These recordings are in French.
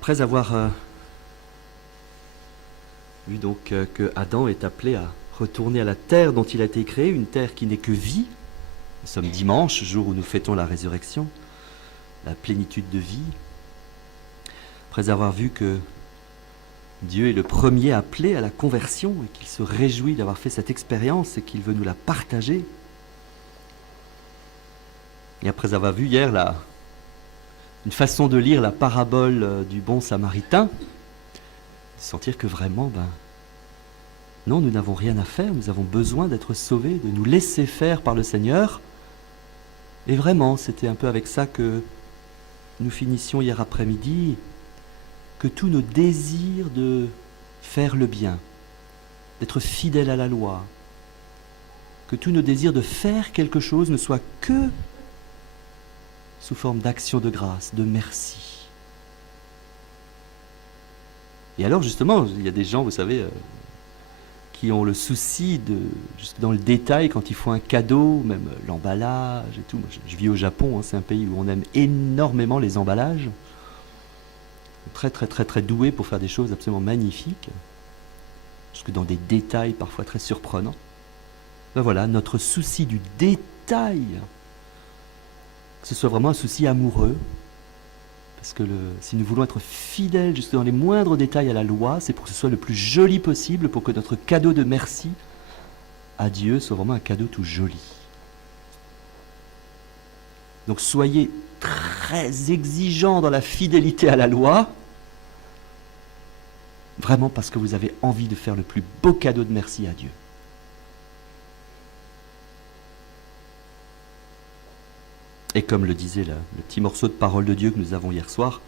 Après avoir vu donc que Adam est appelé à retourner à la terre dont il a été créé, une terre qui n'est que vie. Nous sommes dimanche, jour où nous fêtons la résurrection, la plénitude de vie. Après avoir vu que Dieu est le premier appelé à la conversion et qu'il se réjouit d'avoir fait cette expérience et qu'il veut nous la partager. Et après avoir vu hier une façon de lire la parabole du bon samaritain, de sentir que vraiment, non, nous n'avons rien à faire, nous avons besoin d'être sauvés, de nous laisser faire par le Seigneur. Et vraiment, c'était un peu avec ça que nous finissions hier après-midi, que tous nos désirs de faire le bien, d'être fidèles à la loi, que tous nos désirs de faire quelque chose ne soient que sous forme d'action de grâce, de merci. Et alors justement, il y a des gens, vous savez, qui ont le souci de, juste dans le détail, quand ils font un cadeau, même l'emballage et tout. Moi, je vis au Japon, c'est un pays où on aime énormément les emballages. Très très très très doué pour faire des choses absolument magnifiques, jusque dans des détails parfois très surprenants. Voilà, notre souci du détail, que ce soit vraiment un souci amoureux, parce que si nous voulons être fidèles jusque dans les moindres détails à la loi, c'est pour que ce soit le plus joli possible, pour que notre cadeau de merci à Dieu soit vraiment un cadeau tout joli. Donc soyez très exigeants dans la fidélité à la loi, vraiment parce que vous avez envie de faire le plus beau cadeau de merci à Dieu. Et comme le disait le petit morceau de parole de Dieu que nous avons hier soir,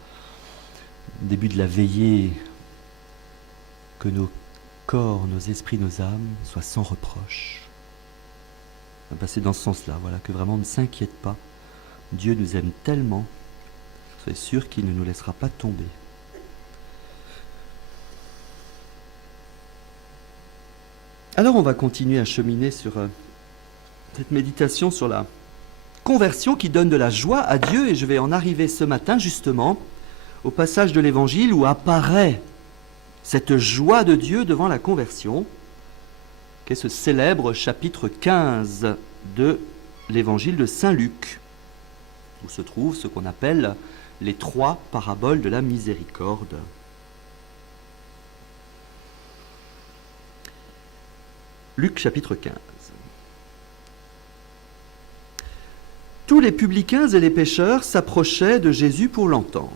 au début de la veillée, que nos corps, nos esprits, nos âmes soient sans reproche. C'est dans ce sens-là, voilà, que vraiment on ne s'inquiète pas. Dieu nous aime tellement, soyez sûr qu'il ne nous laissera pas tomber. Alors on va continuer à cheminer sur cette méditation sur la conversion qui donne de la joie à Dieu, et je vais en arriver ce matin justement au passage de l'Évangile où apparaît cette joie de Dieu devant la conversion, qu'est ce célèbre chapitre 15 de l'Évangile de Saint Luc, où se trouvent ce qu'on appelle les 3 paraboles de la miséricorde. Luc chapitre 15. Tous les publicains et les pécheurs s'approchaient de Jésus pour l'entendre.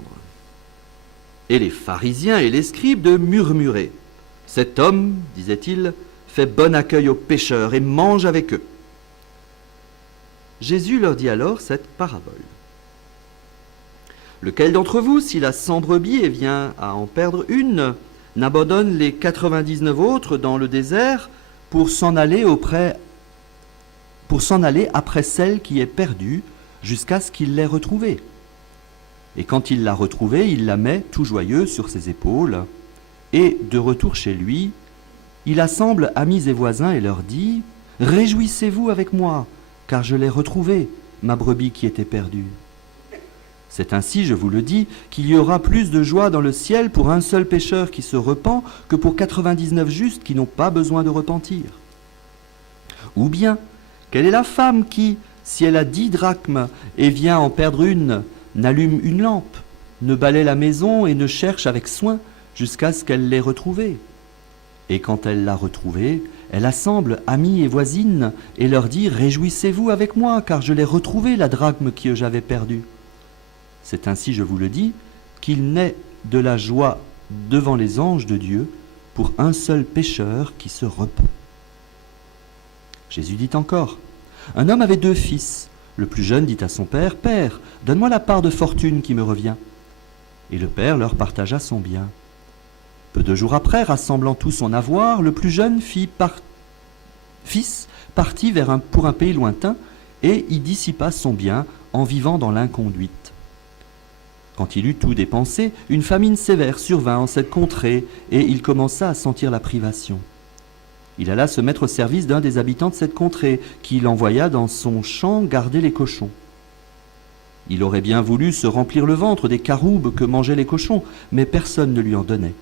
Et les pharisiens et les scribes de murmurer. « Cet homme, disait-il, fait bon accueil aux pécheurs et mange avec eux. » Jésus leur dit alors cette parabole. « Lequel d'entre vous, s'il a 100 brebis et vient à en perdre une, n'abandonne les 99 autres dans le désert pour s'en aller après celle qui est perdue, jusqu'à ce qu'il l'ait retrouvée. Et quand il l'a retrouvée, il la met tout joyeux sur ses épaules, et de retour chez lui, il assemble amis et voisins et leur dit « Réjouissez-vous avec moi, car je l'ai retrouvée, ma brebis qui était perdue. » C'est ainsi, je vous le dis, qu'il y aura plus de joie dans le ciel pour un seul pécheur qui se repent que pour 99 justes qui n'ont pas besoin de repentir. Ou bien, quelle est la femme qui, si elle a 10 drachmes et vient en perdre une, n'allume une lampe, ne balaie la maison et ne cherche avec soin jusqu'à ce qu'elle l'ait retrouvée? Et quand elle l'a retrouvée, elle assemble amis et voisines et leur dit « Réjouissez-vous avec moi, car je l'ai retrouvée, la drachme que j'avais perdue. » C'est ainsi, je vous le dis, qu'il naît de la joie devant les anges de Dieu pour un seul pécheur qui se repent. Jésus dit encore, un homme avait 2 fils. Le plus jeune dit à son père, « Père, donne-moi la part de fortune qui me revient. » Et le père leur partagea son bien. Peu de jours après, rassemblant tout son avoir, le plus jeune fils partit pour un pays lointain et y dissipa son bien en vivant dans l'inconduite. Quand il eut tout dépensé, une famine sévère survint en cette contrée et il commença à sentir la privation. Il alla se mettre au service d'un des habitants de cette contrée, qui l'envoya dans son champ garder les cochons. Il aurait bien voulu se remplir le ventre des caroubes que mangeaient les cochons, mais personne ne lui en donnait.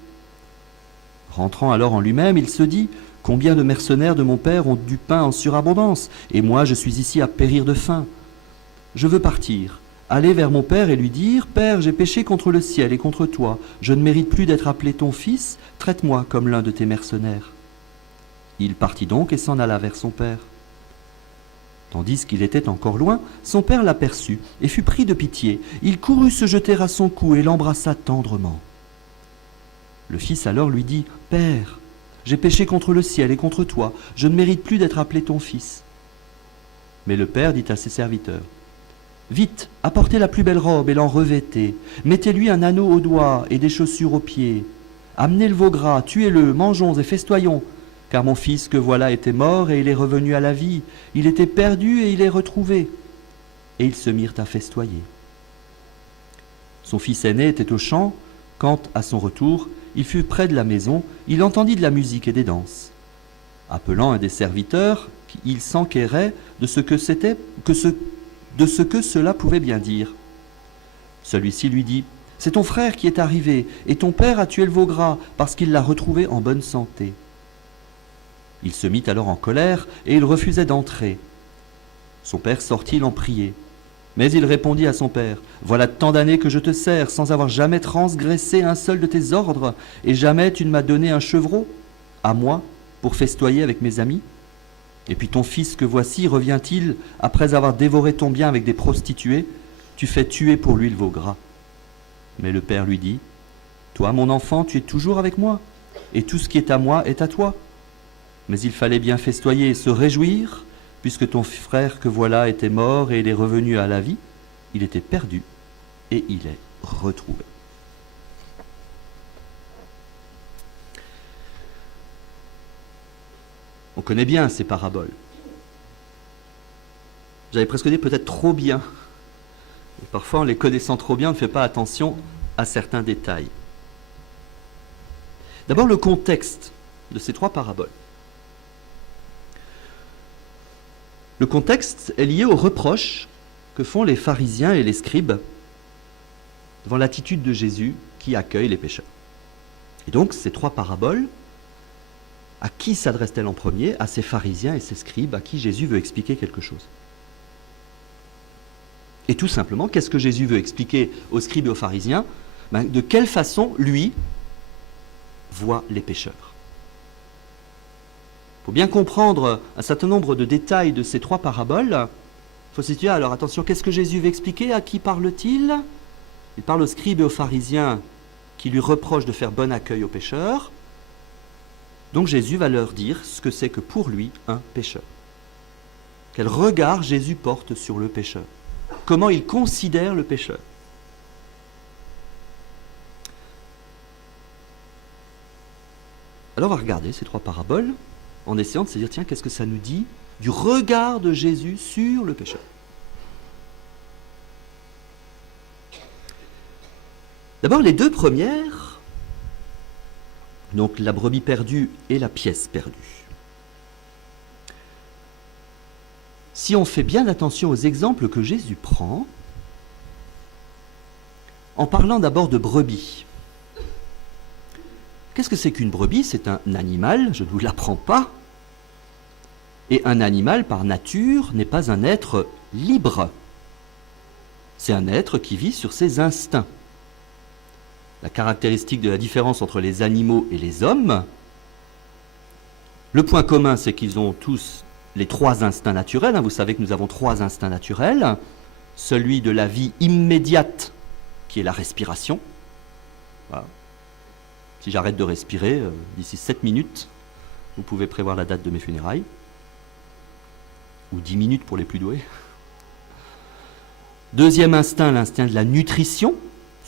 Rentrant alors en lui-même, il se dit « Combien de mercenaires de mon père ont du pain en surabondance, et moi je suis ici à périr de faim. Je veux partir, aller vers mon père et lui dire « Père, j'ai péché contre le ciel et contre toi, je ne mérite plus d'être appelé ton fils, traite-moi comme l'un de tes mercenaires. » Il partit donc et s'en alla vers son père. Tandis qu'il était encore loin, son père l'aperçut et fut pris de pitié. Il courut se jeter à son cou et l'embrassa tendrement. Le fils alors lui dit « Père, j'ai péché contre le ciel et contre toi, je ne mérite plus d'être appelé ton fils. » Mais le père dit à ses serviteurs « Vite, apportez la plus belle robe et l'en revêtez. Mettez-lui un anneau au doigt et des chaussures aux pieds. Amenez le veau gras, tuez-le, mangeons et festoyons. Car mon fils que voilà était mort et il est revenu à la vie. Il était perdu et il est retrouvé. » Et ils se mirent à festoyer. Son fils aîné était au champ, quand, à son retour, il fut près de la maison, il entendit de la musique et des danses. Appelant un des serviteurs, il s'enquérait de ce que cela pouvait bien dire. Celui-ci lui dit « C'est ton frère qui est arrivé, et ton père a tué le veau gras parce qu'il l'a retrouvé en bonne santé. » Il se mit alors en colère, et il refusait d'entrer. Son père sortit l'en prier. Mais il répondit à son père « Voilà tant d'années que je te sers, sans avoir jamais transgressé un seul de tes ordres, et jamais tu ne m'as donné un chevreau, à moi, pour festoyer avec mes amis. Et puis ton fils que voici revient-il, après avoir dévoré ton bien avec des prostituées, tu fais tuer pour lui le veau gras. » Mais le père lui dit « Toi, mon enfant, tu es toujours avec moi, et tout ce qui est à moi est à toi. Mais il fallait bien festoyer et se réjouir, puisque ton frère que voilà était mort et il est revenu à la vie, il était perdu et il est retrouvé. » On connaît bien ces paraboles. J'avais presque dit peut-être trop bien. Et parfois, en les connaissant trop bien, on ne fait pas attention à certains détails. D'abord, le contexte de ces trois paraboles. Le contexte est lié aux reproches que font les pharisiens et les scribes devant l'attitude de Jésus qui accueille les pécheurs. Et donc, ces trois paraboles, à qui s'adressent-elles en premier? À ces pharisiens et ces scribes à qui Jésus veut expliquer quelque chose. Et tout simplement, qu'est-ce que Jésus veut expliquer aux scribes et aux pharisiens? De quelle façon, lui, voit les pécheurs. Il faut bien comprendre un certain nombre de détails de ces trois paraboles. Il faut se situer, alors attention, qu'est-ce que Jésus veut expliquer? À qui parle-t-il? Il parle aux scribes et aux pharisiens qui lui reprochent de faire bon accueil aux pécheurs. Donc Jésus va leur dire ce que c'est que pour lui un pécheur. Quel regard Jésus porte sur le pécheur. Comment il considère le pécheur. Alors on va regarder ces trois paraboles en essayant de se dire, tiens, qu'est-ce que ça nous dit du regard de Jésus sur le pécheur. D'abord, les deux premières, donc la brebis perdue et la pièce perdue. Si on fait bien attention aux exemples que Jésus prend, en parlant d'abord de brebis. Qu'est-ce que c'est qu'une brebis? C'est un animal, je ne vous l'apprends pas. Et un animal, par nature, n'est pas un être libre. C'est un être qui vit sur ses instincts. La caractéristique de la différence entre les animaux et les hommes, le point commun, c'est qu'ils ont tous les trois instincts naturels. Vous savez que nous avons trois instincts naturels. Celui de la vie immédiate, qui est la respiration. Voilà. Si j'arrête de respirer, d'ici 7 minutes, vous pouvez prévoir la date de mes funérailles. Ou 10 minutes pour les plus doués. Deuxième instinct, l'instinct de la nutrition,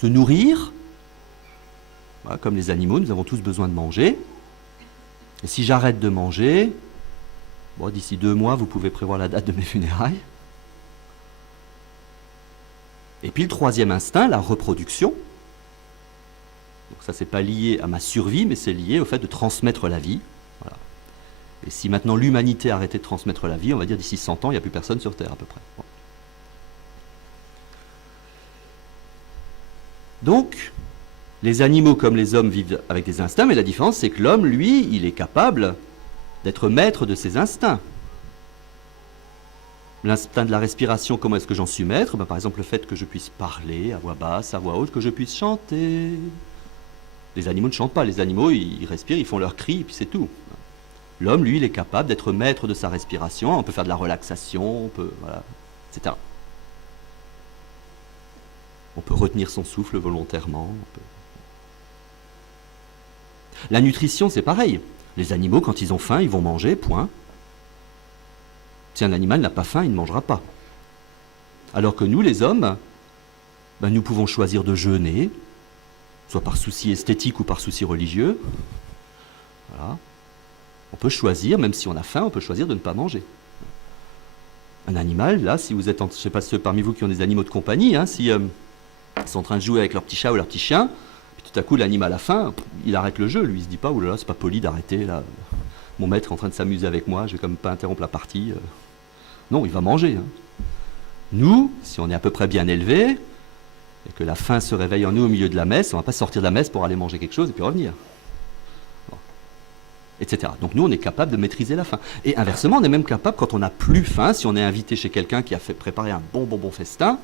se nourrir. Voilà, comme les animaux, nous avons tous besoin de manger. Et si j'arrête de manger, bon, d'ici 2 mois, vous pouvez prévoir la date de mes funérailles. Et puis le troisième instinct, la reproduction. Donc ça, c'est pas lié à ma survie, mais c'est lié au fait de transmettre la vie. Voilà. Et si maintenant l'humanité a arrêté de transmettre la vie, on va dire d'ici 100 ans, il n'y a plus personne sur Terre à peu près. Bon. Donc, les animaux comme les hommes vivent avec des instincts, mais la différence c'est que l'homme, lui, il est capable d'être maître de ses instincts. L'instinct de la respiration, comment est-ce que j'en suis maître? Par exemple, le fait que je puisse parler à voix basse, à voix haute, que je puisse chanter. Les animaux ne chantent pas, les animaux, ils respirent, ils font leur cri, et puis c'est tout. L'homme, lui, il est capable d'être maître de sa respiration, on peut faire de la relaxation, on peut, voilà, etc. On peut retenir son souffle volontairement. La nutrition, c'est pareil. Les animaux, quand ils ont faim, ils vont manger, point. Si un animal n'a pas faim, il ne mangera pas. Alors que nous, les hommes, nous pouvons choisir de jeûner, soit par souci esthétique ou par souci religieux. Voilà. On peut choisir, même si on a faim, on peut choisir de ne pas manger. Un animal, là, si vous êtes, je ne sais pas ceux parmi vous qui ont des animaux de compagnie, si ils sont en train de jouer avec leur petit chat ou leur petit chien, puis tout à coup l'animal a faim, il arrête le jeu, lui il se dit pas, oulala, c'est pas poli d'arrêter, là, mon maître est en train de s'amuser avec moi, je vais quand même pas interrompre la partie. Non, il va manger. Nous, si on est à peu près bien élevé, et que la faim se réveille en nous au milieu de la messe, on ne va pas sortir de la messe pour aller manger quelque chose et puis revenir. Bon. Etc. Donc nous, on est capable de maîtriser la faim. Et inversement, on est même capable, quand on n'a plus faim, si on est invité chez quelqu'un qui a fait préparer un bon festin,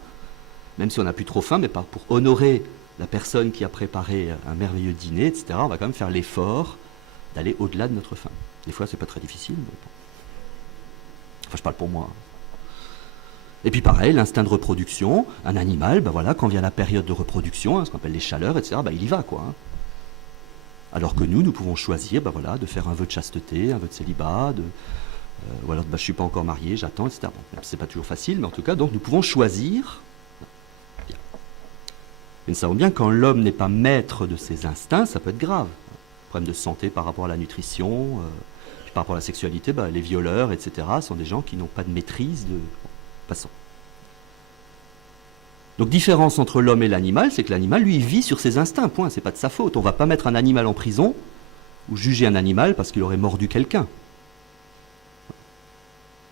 même si on n'a plus trop faim, mais pas pour honorer la personne qui a préparé un merveilleux dîner, etc., on va quand même faire l'effort d'aller au-delà de notre faim. Des fois, c'est pas très difficile. Mais bon. Enfin, je parle pour moi. Et puis pareil, l'instinct de reproduction, un animal, voilà, quand vient la période de reproduction, ce qu'on appelle les chaleurs, etc., il y va, quoi. Alors que nous pouvons choisir, voilà, de faire un vœu de chasteté, un vœu de célibat, ou alors, je suis pas encore marié, j'attends, etc. Bon, c'est pas toujours facile, mais en tout cas, donc nous pouvons choisir. Bien. Et nous savons bien que quand l'homme n'est pas maître de ses instincts, ça peut être grave. Problème de santé par rapport à la nutrition, par rapport à la sexualité, les violeurs, etc., sont des gens qui n'ont pas de maîtrise de... Passons. Donc, différence entre l'homme et l'animal, c'est que l'animal, lui, vit sur ses instincts, point, c'est pas de sa faute. On ne va pas mettre un animal en prison ou juger un animal parce qu'il aurait mordu quelqu'un.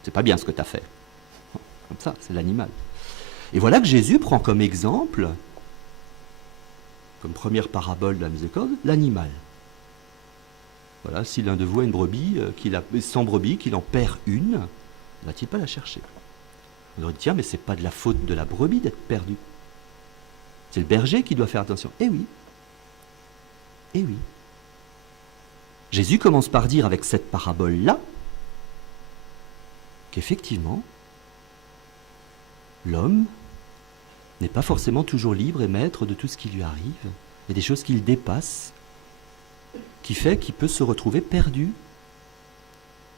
C'est pas bien ce que tu as fait. Comme ça, c'est l'animal. Et voilà que Jésus prend comme exemple, comme première parabole de la miséricorde, l'animal. Voilà, si l'un de vous a une brebis, 100 brebis, qu'il en perd une, ne va-t-il pas la chercher? On aurait dit, tiens, mais c'est pas de la faute de la brebis d'être perdue. C'est le berger qui doit faire attention. Eh oui. Eh oui. Jésus commence par dire avec cette parabole-là qu'effectivement, l'homme n'est pas forcément toujours libre et maître de tout ce qui lui arrive. Il y a des choses qui le dépassent, qui fait qu'il peut se retrouver perdu,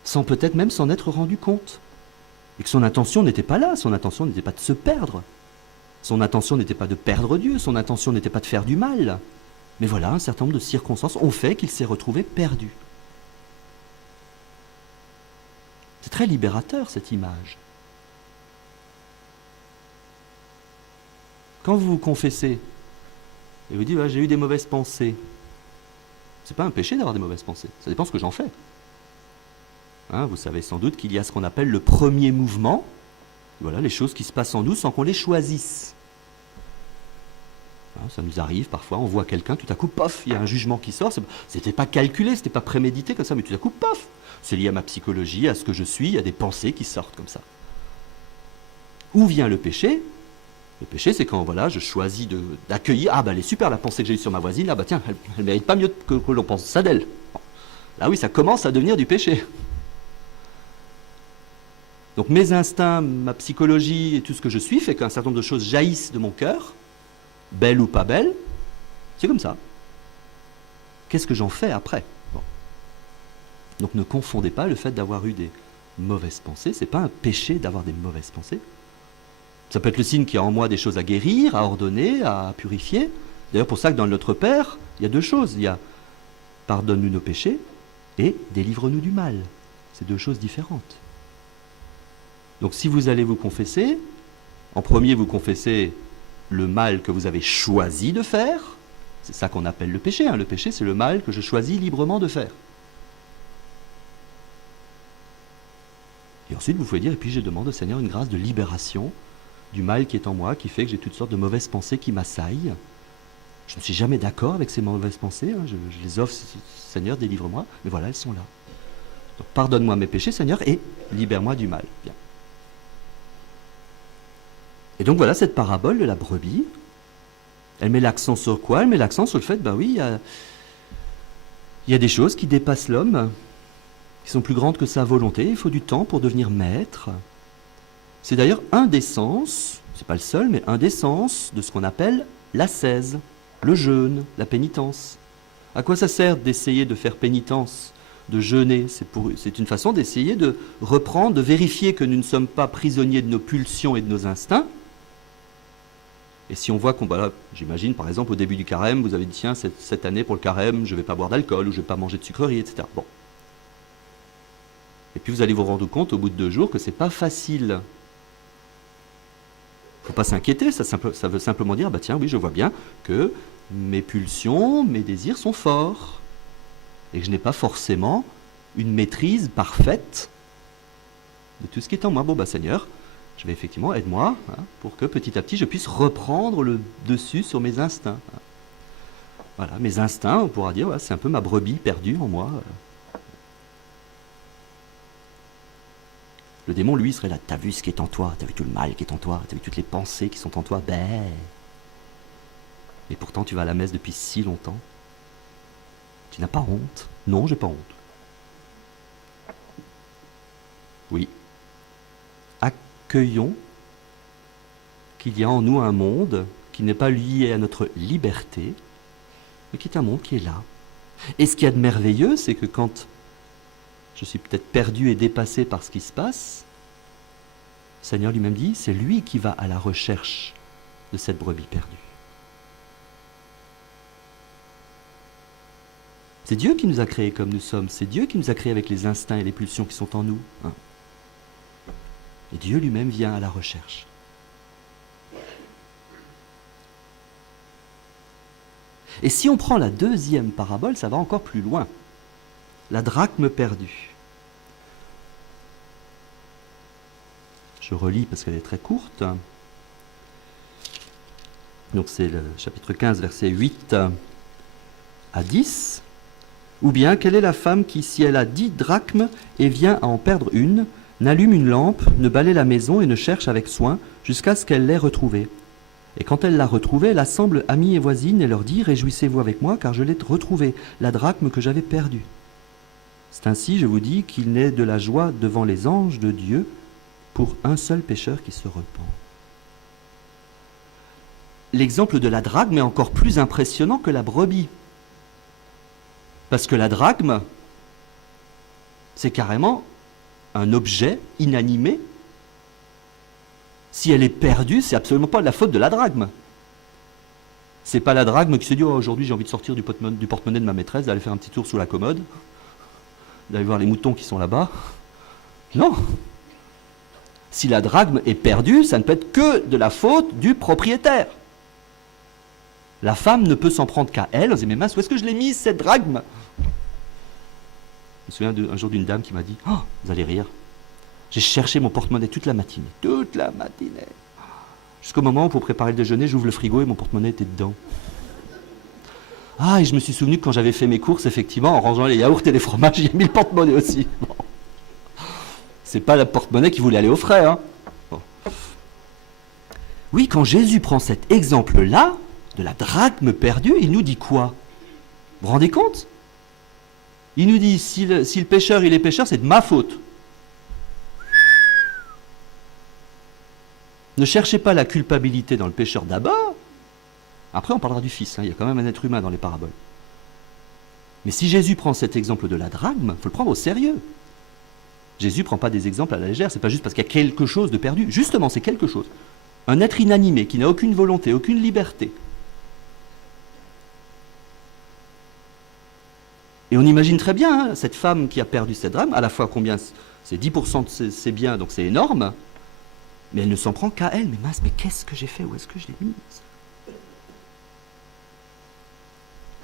sans peut-être même s'en être rendu compte. Et que son intention n'était pas là, son intention n'était pas de se perdre. Son intention n'était pas de perdre Dieu, son intention n'était pas de faire du mal. Mais voilà, un certain nombre de circonstances ont fait qu'il s'est retrouvé perdu. C'est très libérateur, cette image. Quand vous vous confessez, et vous dites, j'ai eu des mauvaises pensées, c'est pas un péché d'avoir des mauvaises pensées, ça dépend ce que j'en fais. Vous savez sans doute qu'il y a ce qu'on appelle le premier mouvement, voilà, les choses qui se passent en nous sans qu'on les choisisse. Ça nous arrive parfois, on voit quelqu'un, tout à coup, paf, il y a un jugement qui sort, c'était pas calculé, c'était pas prémédité comme ça, mais tout à coup, paf, c'est lié à ma psychologie, à ce que je suis, il y a des pensées qui sortent comme ça. Où vient le péché? Le péché, c'est quand voilà, je choisis d'accueillir, elle est super la pensée que j'ai eue sur ma voisine, tiens, elle mérite pas mieux que l'on pense ça d'elle. Bon. Là oui, ça commence à devenir du péché. Donc mes instincts, ma psychologie et tout ce que je suis fait qu'un certain nombre de choses jaillissent de mon cœur, belles ou pas belles, c'est comme ça. Qu'est-ce que j'en fais après? Bon. Donc ne confondez pas le fait d'avoir eu des mauvaises pensées, c'est pas un péché d'avoir des mauvaises pensées. Ça peut être le signe qu'il y a en moi des choses à guérir, à ordonner, à purifier. D'ailleurs pour ça que dans notre Père, il y a deux choses, il y a pardonne-nous nos péchés et délivre-nous du mal. C'est deux choses différentes. Donc si vous allez vous confesser, en premier vous confessez le mal que vous avez choisi de faire, c'est ça qu'on appelle le péché. Le péché c'est le mal que je choisis librement de faire. Et ensuite vous pouvez dire, et puis je demande au Seigneur une grâce de libération du mal qui est en moi, qui fait que j'ai toutes sortes de mauvaises pensées qui m'assaillent, Je ne suis jamais d'accord avec ces mauvaises pensées, hein, je les offre, Seigneur, délivre-moi, mais voilà, elles sont là. Donc, pardonne-moi mes péchés, Seigneur, et libère-moi du mal. Bien. Et donc voilà cette parabole de la brebis. Elle met l'accent sur quoi? Elle met l'accent sur le fait, ben oui, il y a des choses qui dépassent l'homme, qui sont plus grandes que sa volonté. Il faut du temps pour devenir maître. C'est d'ailleurs un des sens, c'est pas le seul, mais un des sens de ce qu'on appelle l'ascèse, le jeûne, la pénitence. À quoi ça sert d'essayer de faire pénitence, de jeûner? C'est une façon d'essayer de reprendre, de vérifier que nous ne sommes pas prisonniers de nos pulsions et de nos instincts. Et si on voit qu'on, voilà, j'imagine par exemple au début du carême, vous avez dit tiens, cette année pour le carême, je ne vais pas boire d'alcool ou je ne vais pas manger de sucreries, etc. Bon. Et puis vous allez vous rendre compte au bout de 2 jours que c'est pas facile. Il ne faut pas s'inquiéter, ça veut simplement dire, bah tiens, oui, je vois bien que mes pulsions, mes désirs sont forts. Et que je n'ai pas forcément une maîtrise parfaite de tout ce qui est en moi. Bon, bah Seigneur, je vais effectivement, aide-moi, hein, pour que petit à petit je puisse reprendre le dessus sur mes instincts. Voilà, mes instincts, on pourra dire, ouais, c'est un peu ma brebis perdue en moi. Le démon, lui, serait là, t'as vu ce qui est en toi, t'as vu tout le mal qui est en toi, t'as vu toutes les pensées qui sont en toi, ben. Et pourtant, tu vas à la messe depuis si longtemps. Tu n'as pas honte? Non, j'ai pas honte. Oui. Accueillons qu'il y a en nous un monde qui n'est pas lié à notre liberté, mais qui est un monde qui est là. Et ce qu'il y a de merveilleux, c'est que quand je suis peut-être perdu et dépassé par ce qui se passe, le Seigneur lui-même dit, c'est lui qui va à la recherche de cette brebis perdue. C'est Dieu qui nous a créés comme nous sommes, c'est Dieu qui nous a créés avec les instincts et les pulsions qui sont en nous. Hein. Et Dieu lui-même vient à la recherche. Et si on prend la deuxième parabole, ça va encore plus loin. La drachme perdue. Je relis parce qu'elle est très courte. Donc c'est le chapitre 15, versets 8 à 10. Ou bien, quelle est la femme qui, si elle a 10 drachmes et vient à en perdre une, n'allume une lampe, ne balaie la maison et ne cherche avec soin jusqu'à ce qu'elle l'ait retrouvée. Et quand elle l'a retrouvée, elle assemble amis et voisines et leur dit « Réjouissez-vous avec moi, car je l'ai retrouvée, la drachme que j'avais perdue. » C'est ainsi, je vous dis, qu'il n'est de la joie devant les anges de Dieu pour un seul pécheur qui se repent. L'exemple de la drachme est encore plus impressionnant que la brebis. Parce que la drachme, c'est carrément un objet inanimé. Si elle est perdue, c'est absolument pas de la faute de la drachme. C'est pas la drachme qui se dit oh, aujourd'hui j'ai envie de sortir du porte-monnaie de ma maîtresse, d'aller faire un petit tour sous la commode, d'aller voir les moutons qui sont là-bas. Non. Si la drachme est perdue, ça ne peut être que de la faute du propriétaire. La femme ne peut s'en prendre qu'à elle. Elle dit mais mince, où est-ce que je l'ai mise cette drachme? Je me souviens un jour d'une dame qui m'a dit oh, vous allez rire. J'ai cherché mon porte-monnaie toute la matinée. Toute la matinée. Jusqu'au moment où, pour préparer le déjeuner, j'ouvre le frigo et mon porte-monnaie était dedans. Ah, et je me suis souvenu que quand j'avais fait mes courses, effectivement, en rangeant les yaourts et les fromages, j'ai mis le porte-monnaie aussi. Bon. C'est pas la porte-monnaie qui voulait aller au frais. Hein. Bon. Oui, quand Jésus prend cet exemple-là, de la drachme perdue, il nous dit quoi? Vous vous rendez compte? Il nous dit, si le pécheur, il est pécheur, c'est de ma faute. Ne cherchez pas la culpabilité dans le pécheur d'abord. Après, on parlera du Fils. Hein. Il y a quand même un être humain dans les paraboles. Mais si Jésus prend cet exemple de la drachme, il faut le prendre au sérieux. Jésus ne prend pas des exemples à la légère. Ce n'est pas juste parce qu'il y a quelque chose de perdu. Justement, c'est quelque chose. Un être inanimé qui n'a aucune volonté, aucune liberté. Et on imagine très bien hein, cette femme qui a perdu cette drachme, à la fois combien c'est 10% de ses biens, donc c'est énorme. Mais elle ne s'en prend qu'à elle. Mais mince, mais qu'est-ce que j'ai fait? Où est-ce que je l'ai mise?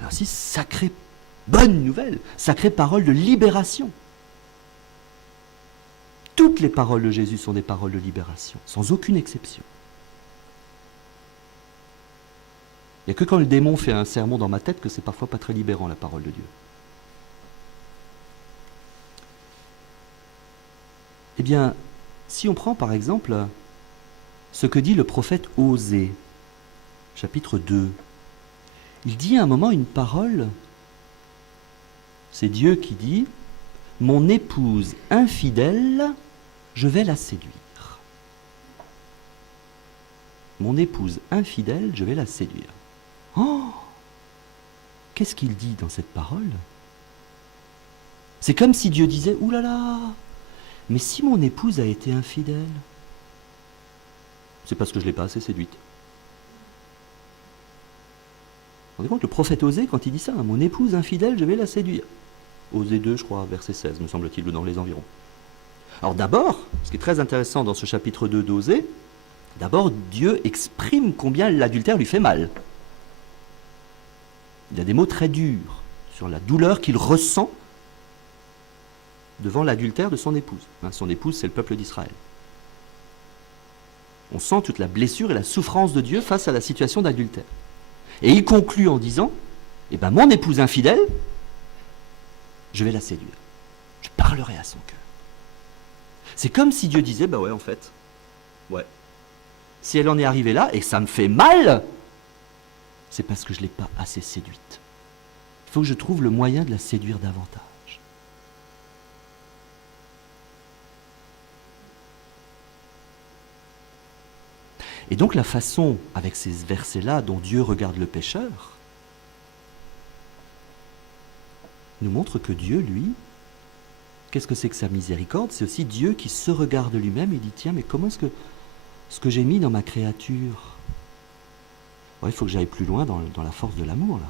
Alors si, sacrée bonne nouvelle, sacrée parole de libération. Toutes les paroles de Jésus sont des paroles de libération, sans aucune exception. Il n'y a que quand le démon fait un sermon dans ma tête que c'est parfois pas très libérant, la parole de Dieu. Eh bien, si on prend par exemple ce que dit le prophète Osée, chapitre 2, il dit à un moment une parole, c'est Dieu qui dit « Mon épouse infidèle, je vais la séduire. » Mon épouse infidèle, je vais la séduire. Oh! Qu'est-ce qu'il dit dans cette parole? C'est comme si Dieu disait « Ouh là là! Mais si mon épouse a été infidèle, c'est parce que je ne l'ai pas assez séduite. » Vous vous rendez compte, le prophète Osée, quand il dit ça, « Mon épouse infidèle, je vais la séduire. » Osée 2, je crois, verset 16, me semble-t-il, ou dans les environs. Alors d'abord, ce qui est très intéressant dans ce chapitre 2 d'Osée, d'abord, Dieu exprime combien l'adultère lui fait mal. Il y a des mots très durs sur la douleur qu'il ressent devant l'adultère de son épouse. Son épouse, c'est le peuple d'Israël. On sent toute la blessure et la souffrance de Dieu face à la situation d'adultère. Et il conclut en disant, « Eh bien, mon épouse infidèle, je vais la séduire. Je parlerai à son cœur. » C'est comme si Dieu disait, « Bah ouais, en fait, ouais. Si elle en est arrivée là, et ça me fait mal, c'est parce que je ne l'ai pas assez séduite. Il faut que je trouve le moyen de la séduire davantage. » Et donc la façon, avec ces versets-là, dont Dieu regarde le pécheur, nous montre que Dieu, lui, qu'est-ce que c'est que sa miséricorde? C'est aussi Dieu qui se regarde lui-même et dit, tiens, mais comment est-ce que j'ai mis dans ma créature? Ouais, il faut que j'aille plus loin dans la force de l'amour, là.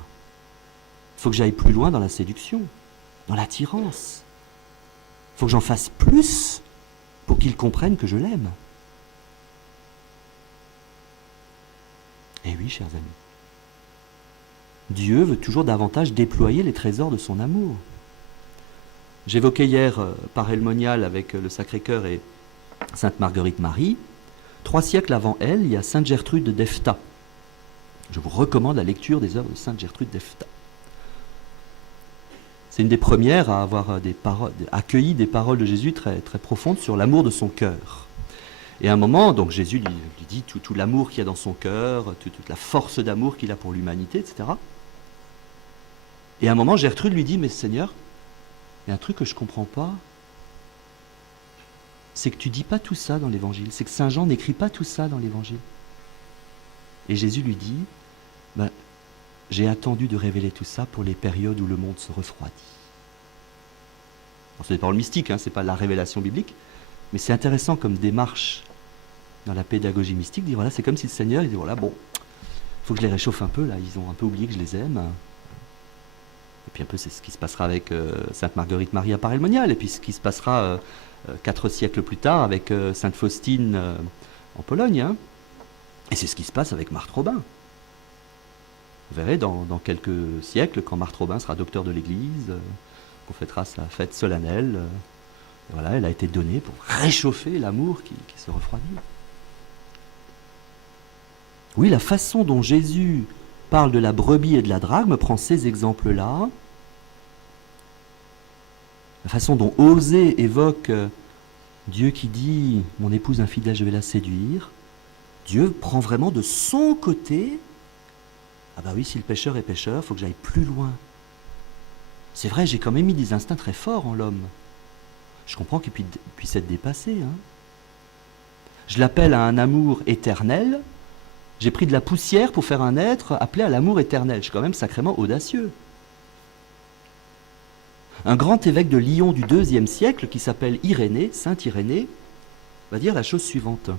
Il faut que j'aille plus loin dans la séduction, dans l'attirance. Il faut que j'en fasse plus pour qu'il comprenne que je l'aime. Eh oui, chers amis, Dieu veut toujours davantage déployer les trésors de son amour. J'évoquais hier Parel Monial avec le Sacré-Cœur et Sainte Marguerite Marie. 3 siècles avant elle, il y a Sainte Gertrude d'Efta. Je vous recommande la lecture des œuvres de Sainte Gertrude d'Efta. C'est une des premières à avoir accueilli des paroles de Jésus très, très profondes sur l'amour de son cœur. Et à un moment, donc Jésus lui dit tout l'amour qu'il y a dans son cœur, toute la force d'amour qu'il a pour l'humanité, etc. Et à un moment, Gertrude lui dit, mais Seigneur, il y a un truc que je ne comprends pas, c'est que tu ne dis pas tout ça dans l'Évangile, c'est que Saint Jean n'écrit pas tout ça dans l'Évangile. Et Jésus lui dit, j'ai attendu de révéler tout ça pour les périodes où le monde se refroidit. Ce n'est pas le mystique, ce n'est pas la révélation biblique, mais c'est intéressant comme démarche dans la pédagogie mystique, dire voilà, c'est comme si le Seigneur, il dit voilà, bon, il faut que je les réchauffe un peu, là, ils ont un peu oublié que je les aime. Et puis un peu, c'est ce qui se passera avec Sainte Marguerite Marie à Parel Monial, et puis ce qui se passera 4 siècles plus tard avec Sainte Faustine en Pologne. Et c'est ce qui se passe avec Marthe Robin. Vous verrez, dans quelques siècles, quand Marthe Robin sera docteur de l'Église, qu'on fêtera sa fête solennelle, voilà, elle a été donnée pour réchauffer l'amour qui se refroidit. Oui, la façon dont Jésus parle de la brebis et de la drachme prend ces exemples-là. La façon dont Osée évoque Dieu qui dit « Mon épouse infidèle, je vais la séduire », Dieu prend vraiment de son côté « Ah bah oui, si le pécheur est pécheur, il faut que j'aille plus loin. » C'est vrai, j'ai quand même mis des instincts très forts en l'homme. Je comprends qu'il puisse être dépassé. Je l'appelle à un amour éternel. J'ai pris de la poussière pour faire un être appelé à l'amour éternel. Je suis quand même sacrément audacieux. Un grand évêque de Lyon du IIe siècle, qui s'appelle Irénée, saint Irénée, va dire la chose suivante.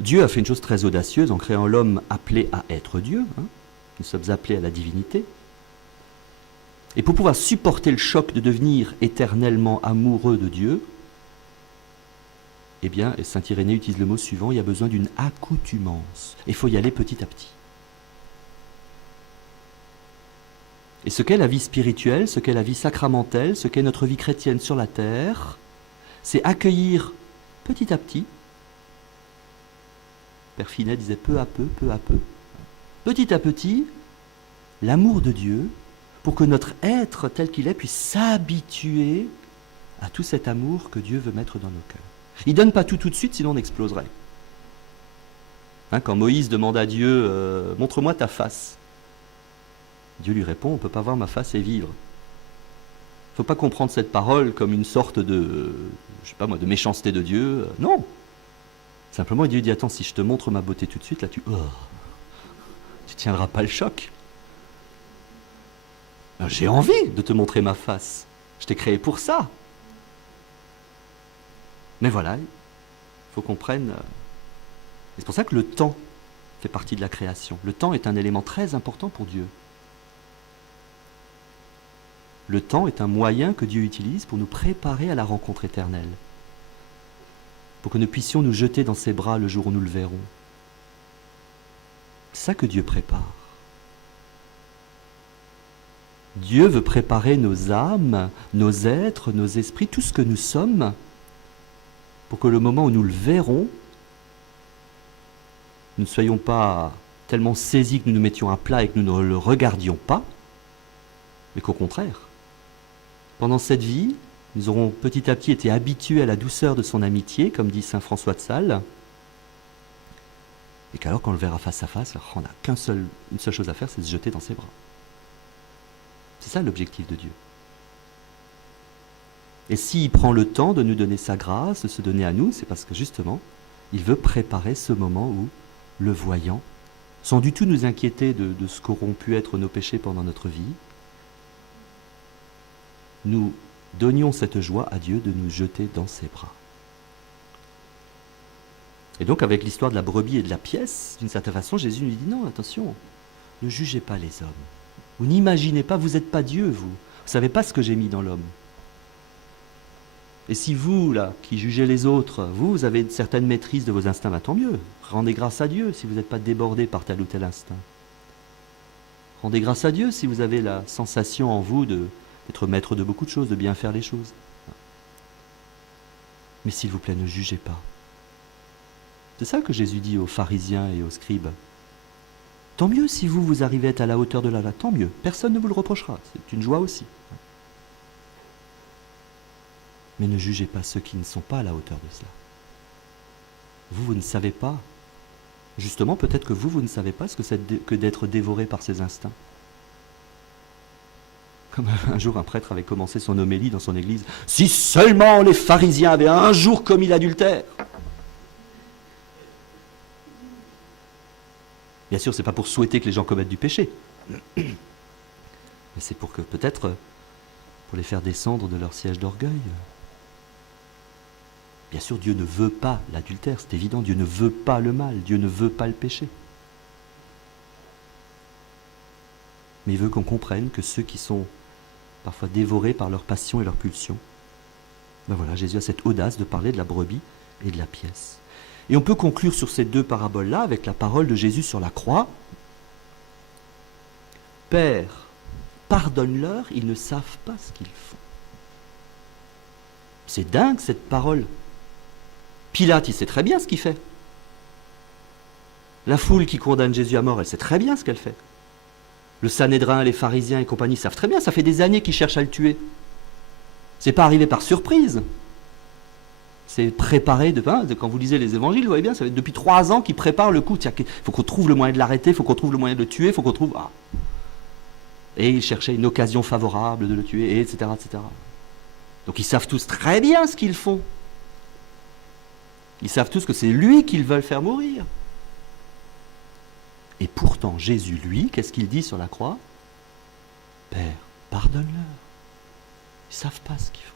Dieu a fait une chose très audacieuse en créant l'homme appelé à être Dieu. Nous sommes appelés à la divinité. Et pour pouvoir supporter le choc de devenir éternellement amoureux de Dieu, eh bien, saint Irénée utilise le mot suivant, il y a besoin d'une accoutumance. Il faut y aller petit à petit. Et ce qu'est la vie spirituelle, ce qu'est la vie sacramentelle, ce qu'est notre vie chrétienne sur la terre, c'est accueillir petit à petit Père Finet disait peu à peu, petit à petit, l'amour de Dieu, pour que notre être tel qu'il est puisse s'habituer à tout cet amour que Dieu veut mettre dans nos cœurs. Il ne donne pas tout de suite, sinon on exploserait. Quand Moïse demande à Dieu « Montre-moi ta face », Dieu lui répond « On ne peut pas voir ma face et vivre ». Il ne faut pas comprendre cette parole comme une sorte de, de méchanceté de Dieu. Non. Simplement, Dieu dit « Attends, si je te montre ma beauté tout de suite, là tu tiendras pas le choc. J'ai envie de te montrer ma face. Je t'ai créé pour ça. » Mais voilà, il faut qu'on prenne... C'est pour ça que le temps fait partie de la création. Le temps est un élément très important pour Dieu. Le temps est un moyen que Dieu utilise pour nous préparer à la rencontre éternelle, pour que nous puissions nous jeter dans ses bras le jour où nous le verrons. C'est ça que Dieu prépare. Dieu veut préparer nos âmes, nos êtres, nos esprits, tout ce que nous sommes, pour que le moment où nous le verrons, nous ne soyons pas tellement saisis que nous nous mettions à plat et que nous ne le regardions pas, mais qu'au contraire, pendant cette vie, nous aurons petit à petit été habitués à la douceur de son amitié, comme dit saint François de Sales, et qu'alors quand on le verra face à face, on n'a une seule chose à faire, c'est se jeter dans ses bras. C'est ça l'objectif de Dieu. Et s'il prend le temps de nous donner sa grâce, de se donner à nous, c'est parce que justement, il veut préparer ce moment où, le voyant, sans du tout nous inquiéter de ce qu'auront pu être nos péchés pendant notre vie, nous donnions cette joie à Dieu de nous jeter dans ses bras. Et donc avec l'histoire de la brebis et de la pièce, d'une certaine façon, Jésus nous dit non, attention, ne jugez pas les hommes. Vous n'imaginez pas, vous n'êtes pas Dieu, vous. Vous ne savez pas ce que j'ai mis dans l'homme. Et si vous, là, qui jugez les autres, vous avez une certaine maîtrise de vos instincts, tant mieux. Rendez grâce à Dieu si vous n'êtes pas débordé par tel ou tel instinct. Rendez grâce à Dieu si vous avez la sensation en vous d'être maître de beaucoup de choses, de bien faire les choses. Mais s'il vous plaît, ne jugez pas. C'est ça que Jésus dit aux pharisiens et aux scribes. Tant mieux si vous arrivez à être à la hauteur de la loi, tant mieux. Personne ne vous le reprochera, c'est une joie aussi. Mais ne jugez pas ceux qui ne sont pas à la hauteur de cela. Vous ne savez pas. Justement, peut-être que vous ne savez pas ce que c'est que d'être dévoré par ses instincts. Comme un jour un prêtre avait commencé son homélie dans son église. « Si seulement les pharisiens avaient un jour commis l'adultère !» Bien sûr, ce n'est pas pour souhaiter que les gens commettent du péché. Mais c'est pour que, peut-être, pour les faire descendre de leur siège d'orgueil. Bien sûr, Dieu ne veut pas l'adultère, c'est évident. Dieu ne veut pas le mal, Dieu ne veut pas le péché. Mais il veut qu'on comprenne que ceux qui sont parfois dévorés par leurs passions et leurs pulsions, ben voilà, Jésus a cette audace de parler de la brebis et de la pièce. Et on peut conclure sur ces deux paraboles-là avec la parole de Jésus sur la croix. « Père, pardonne-leur, ils ne savent pas ce qu'ils font. » C'est dingue cette parole. Pilate, il sait très bien ce qu'il fait. La foule qui condamne Jésus à mort, elle sait très bien ce qu'elle fait. Le Sanhédrin, les pharisiens et compagnie savent très bien, ça fait des années qu'ils cherchent à le tuer. C'est pas arrivé par surprise. C'est préparé, quand vous lisez les évangiles, vous voyez bien, ça fait depuis 3 ans qu'ils préparent le coup. Il faut qu'on trouve le moyen de l'arrêter, il faut qu'on trouve le moyen de le tuer, il faut qu'on trouve... Ah. Et ils cherchaient une occasion favorable de le tuer, etc., etc. Donc ils savent tous très bien ce qu'ils font. Ils savent tous que c'est lui qu'ils veulent faire mourir. Et pourtant, Jésus, lui, qu'est-ce qu'il dit sur la croix? Père, pardonne-leur. Ils ne savent pas ce qu'ils font.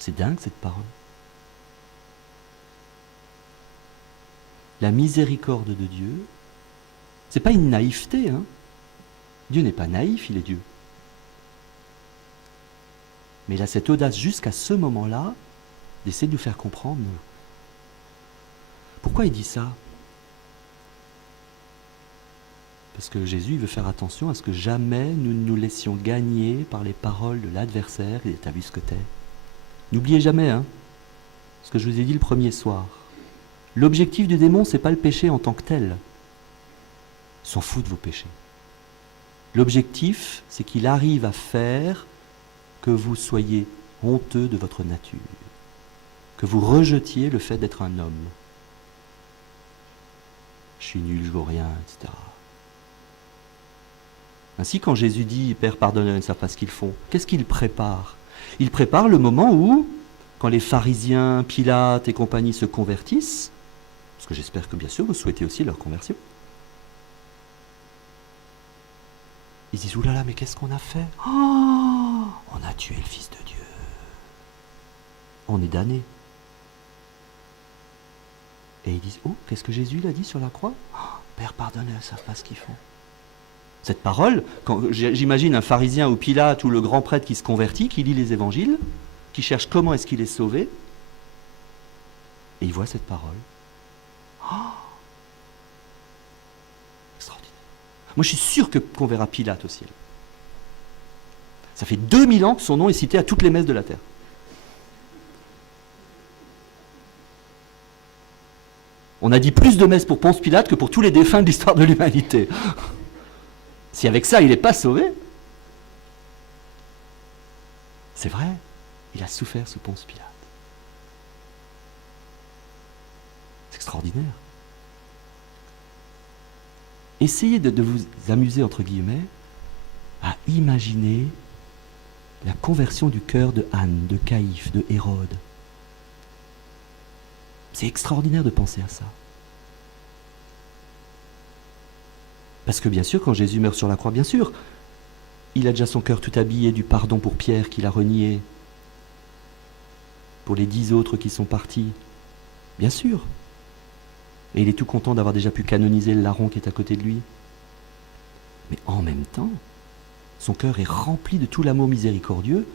C'est dingue cette parole. La miséricorde de Dieu, c'est pas une naïveté, hein. Dieu n'est pas naïf, il est Dieu. Mais il a cette audace jusqu'à ce moment-là d'essayer de nous faire comprendre. Pourquoi il dit ça? Parce que Jésus veut faire attention à ce que jamais nous ne nous laissions gagner par les paroles de l'adversaire. Et t'as vu ce que t'es. N'oubliez jamais, hein, ce que je vous ai dit le premier soir. L'objectif du démon, c'est pas le péché en tant que tel. Il s'en fout de vos péchés. L'objectif, c'est qu'il arrive à faire que vous soyez honteux de votre nature, que vous rejetiez le fait d'être un homme. Je suis nul, je vaux rien, etc. Ainsi, quand Jésus dit « Père, pardonne-leur, ils ne savent pas ce qu'ils font », qu'est-ce qu'il prépare? Il prépare le moment où, quand les pharisiens, Pilate et compagnie se convertissent, parce que j'espère que bien sûr vous souhaitez aussi leur conversion, ils disent « Oulala, mais qu'est-ce qu'on a fait? Oh, on a tué le Fils de Dieu. On est damnés. » Et ils disent « Oh, qu'est-ce que Jésus l'a dit sur la croix? Oh, Père, pardonne-leur, ils ne savent pas ce qu'ils font. » Cette parole, quand j'imagine un pharisien ou Pilate ou le grand prêtre qui se convertit, qui lit les évangiles, qui cherche comment est-ce qu'il est sauvé, et il voit cette parole. Oh, extraordinaire. Moi je suis sûr qu'on verra Pilate au ciel. Ça fait 2000 ans que son nom est cité à toutes les messes de la terre. On a dit plus de messes pour Ponce Pilate que pour tous les défunts de l'histoire de l'humanité. Si avec ça, il n'est pas sauvé, c'est vrai, il a souffert sous Ponce Pilate. C'est extraordinaire. Essayez de vous amuser, entre guillemets, à imaginer la conversion du cœur de Anne, de Caïphe, de Hérode. C'est extraordinaire de penser à ça. Parce que bien sûr, quand Jésus meurt sur la croix, bien sûr, il a déjà son cœur tout habillé du pardon pour Pierre qu'il a renié, pour les 10 autres qui sont partis, bien sûr. Et il est tout content d'avoir déjà pu canoniser le larron qui est à côté de lui. Mais en même temps, son cœur est rempli de tout l'amour miséricordieux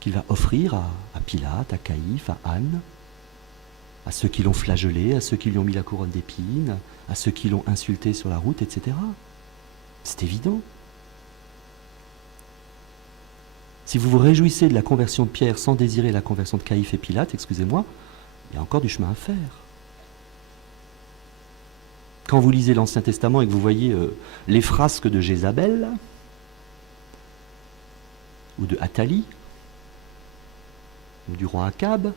qu'il va offrir à Pilate, à Caïphe, à Anne, à ceux qui l'ont flagellé, à ceux qui lui ont mis la couronne d'épines, à ceux qui l'ont insulté sur la route, etc. C'est évident. Si vous vous réjouissez de la conversion de Pierre sans désirer la conversion de Caïphe et Pilate, excusez-moi, il y a encore du chemin à faire. Quand vous lisez l'Ancien Testament et que vous voyez les frasques de Jézabel, ou de Athalie, ou du roi Akab,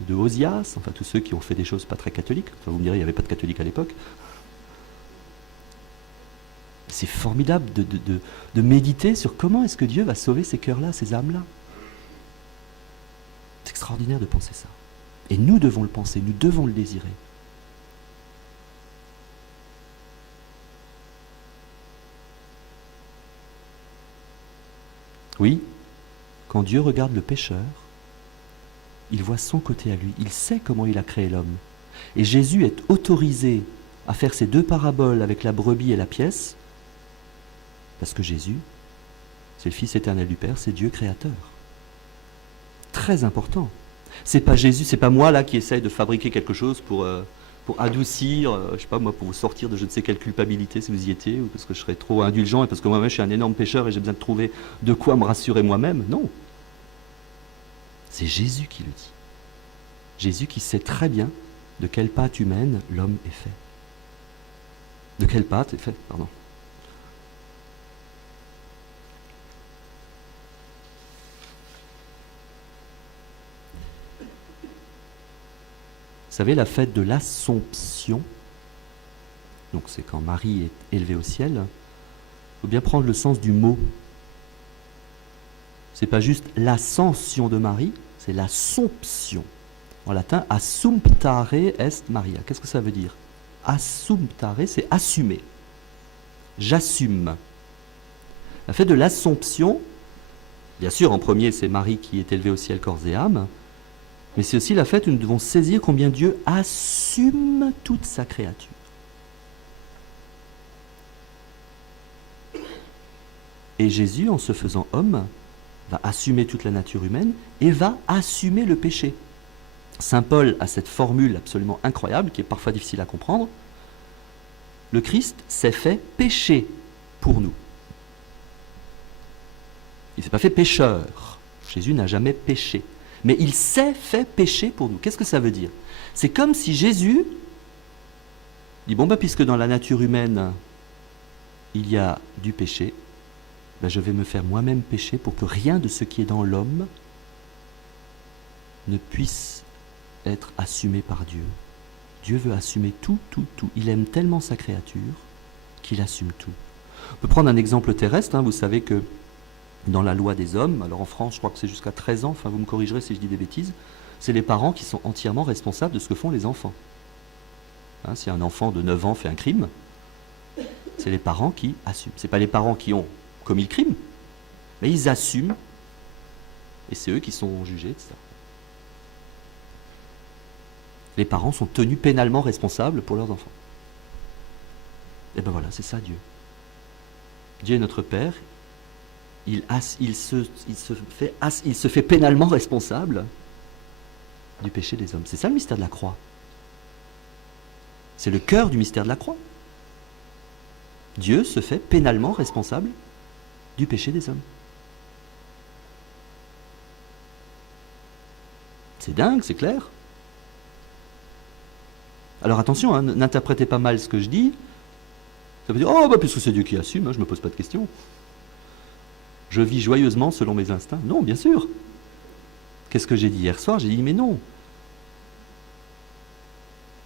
de Osias, enfin tous ceux qui ont fait des choses pas très catholiques. Enfin, vous me direz, il n'y avait pas de catholiques à l'époque. C'est formidable de méditer sur comment est-ce que Dieu va sauver ces cœurs-là, ces âmes-là. C'est extraordinaire de penser ça. Et nous devons le penser, nous devons le désirer. Oui, quand Dieu regarde le pécheur, il voit son côté à lui, il sait comment il a créé l'homme. Et Jésus est autorisé à faire ces 2 paraboles avec la brebis et la pièce, parce que Jésus, c'est le Fils éternel du Père, c'est Dieu créateur. Très important. C'est pas Jésus, c'est pas moi là qui essaye de fabriquer quelque chose pour adoucir, je sais pas moi, pour vous sortir de je ne sais quelle culpabilité si vous y étiez, ou parce que je serais trop indulgent et parce que moi-même je suis un énorme pécheur et j'ai besoin de trouver de quoi me rassurer moi-même. Non. C'est Jésus qui le dit. Jésus qui sait très bien de quelle pâte humaine l'homme est fait. De quelle pâte est fait, pardon. Vous savez, la fête de l'Assomption, donc c'est quand Marie est élevée au ciel, il faut bien prendre le sens du mot. C'est pas juste l'ascension de Marie, c'est l'assomption. En latin, assumptare est Maria. Qu'est-ce que ça veut dire? Assumptare, c'est assumer. J'assume. La fête de l'Assomption, bien sûr, en premier, c'est Marie qui est élevée au ciel corps et âme, mais c'est aussi la fête où nous devons saisir combien Dieu assume toute sa créature. Et Jésus, en se faisant homme, va assumer toute la nature humaine et va assumer le péché. Saint Paul a cette formule absolument incroyable qui est parfois difficile à comprendre. Le Christ s'est fait péché pour nous. Il ne s'est pas fait pécheur. Jésus n'a jamais péché. mais il s'est fait péché pour nous. Qu'est-ce que ça veut dire? C'est comme si Jésus dit, bon, puisque dans la nature humaine, il y a du péché, je vais me faire moi-même pécher pour que rien de ce qui est dans l'homme ne puisse être assumé par Dieu. Dieu veut assumer tout, tout, tout. Il aime tellement sa créature qu'il assume tout. On peut prendre un exemple terrestre, vous savez que dans la loi des hommes, alors en France je crois que c'est jusqu'à 13 ans, enfin vous me corrigerez si je dis des bêtises, c'est les parents qui sont entièrement responsables de ce que font les enfants. Si un enfant de 9 ans fait un crime, c'est les parents qui assument. Ce n'est pas les parents qui ont commis le crime, mais ils assument, et c'est eux qui sont jugés, etc. Les parents sont tenus pénalement responsables pour leurs enfants. Et voilà, c'est ça Dieu. Dieu est notre Père, il se fait pénalement responsable du péché des hommes. C'est ça le mystère de la croix. C'est le cœur du mystère de la croix. Dieu se fait pénalement responsable du péché des hommes. C'est dingue, c'est clair. Alors attention, n'interprétez pas mal ce que je dis. Ça veut dire, puisque c'est Dieu qui assume, je ne me pose pas de questions. Je vis joyeusement selon mes instincts. Non, bien sûr. Qu'est-ce que j'ai dit hier soir? J'ai dit, mais non.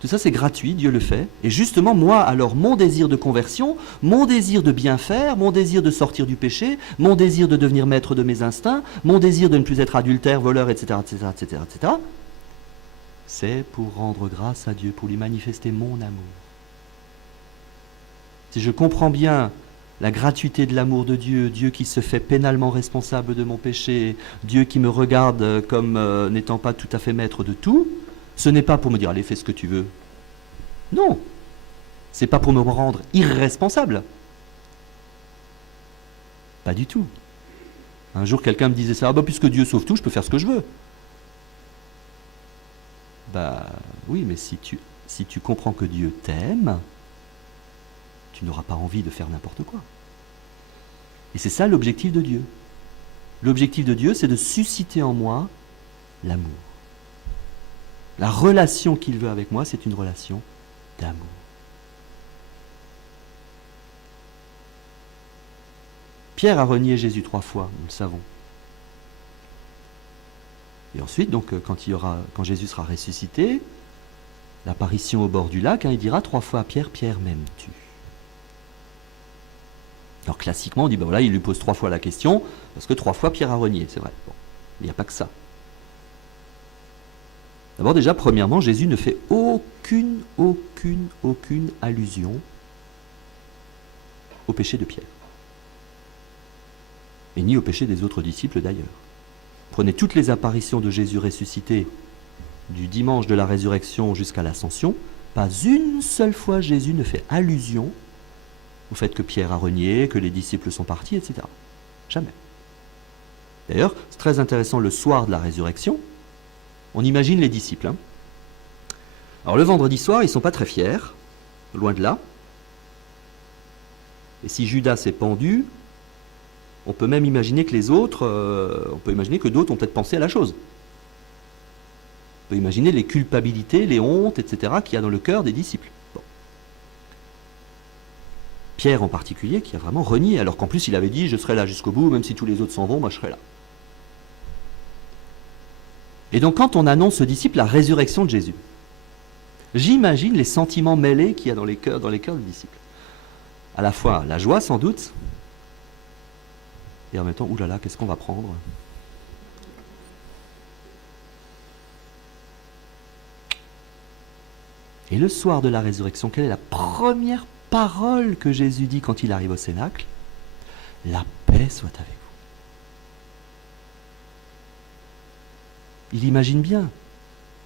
Tout ça, c'est gratuit, Dieu le fait. Et justement, moi, alors, mon désir de conversion, mon désir de bien faire, mon désir de sortir du péché, mon désir de devenir maître de mes instincts, mon désir de ne plus être adultère, voleur, etc., etc., etc., etc., c'est pour rendre grâce à Dieu, pour lui manifester mon amour. Si je comprends bien la gratuité de l'amour de Dieu, Dieu qui se fait pénalement responsable de mon péché, Dieu qui me regarde comme n'étant pas tout à fait maître de tout, ce n'est pas pour me dire, allez, fais ce que tu veux. Non, c'est pas pour me rendre irresponsable. Pas du tout. Un jour, quelqu'un me disait ça, puisque Dieu sauve tout, je peux faire ce que je veux. Oui, mais si tu comprends que Dieu t'aime, tu n'auras pas envie de faire n'importe quoi. Et c'est ça l'objectif de Dieu. L'objectif de Dieu, c'est de susciter en moi l'amour. La relation qu'il veut avec moi, c'est une relation d'amour. Pierre a renié Jésus 3 fois, nous le savons. Et ensuite, donc, quand Jésus sera ressuscité, l'apparition au bord du lac, il dira 3 fois à Pierre, Pierre, m'aimes-tu? Alors classiquement, on dit, il lui pose 3 fois la question, parce que 3 fois Pierre a renié, c'est vrai. Bon, il n'y a pas que ça. D'abord, déjà, premièrement, Jésus ne fait aucune allusion au péché de Pierre. Et ni au péché des autres disciples d'ailleurs. Prenez toutes les apparitions de Jésus ressuscité du dimanche de la résurrection jusqu'à l'ascension, pas une seule fois Jésus ne fait allusion au fait que Pierre a renié, que les disciples sont partis, etc. Jamais. D'ailleurs, c'est très intéressant, le soir de la résurrection, on imagine les disciples. Alors le vendredi soir, ils ne sont pas très fiers, loin de là. Et si Judas est pendu, on peut même imaginer que les autres, on peut imaginer que d'autres ont peut-être pensé à la chose. On peut imaginer les culpabilités, les hontes, etc. qu'il y a dans le cœur des disciples. Bon. Pierre en particulier, qui a vraiment renié, alors qu'en plus il avait dit, je serai là jusqu'au bout, même si tous les autres s'en vont, moi je serai là. Et donc quand on annonce aux disciples la résurrection de Jésus, j'imagine les sentiments mêlés qu'il y a dans les cœurs des disciples. À la fois la joie sans doute, et en même temps, oulala, qu'est-ce qu'on va prendre? Et le soir de la résurrection, quelle est la première parole que Jésus dit quand il arrive au Cénacle? La paix soit avec vous. Il imagine bien.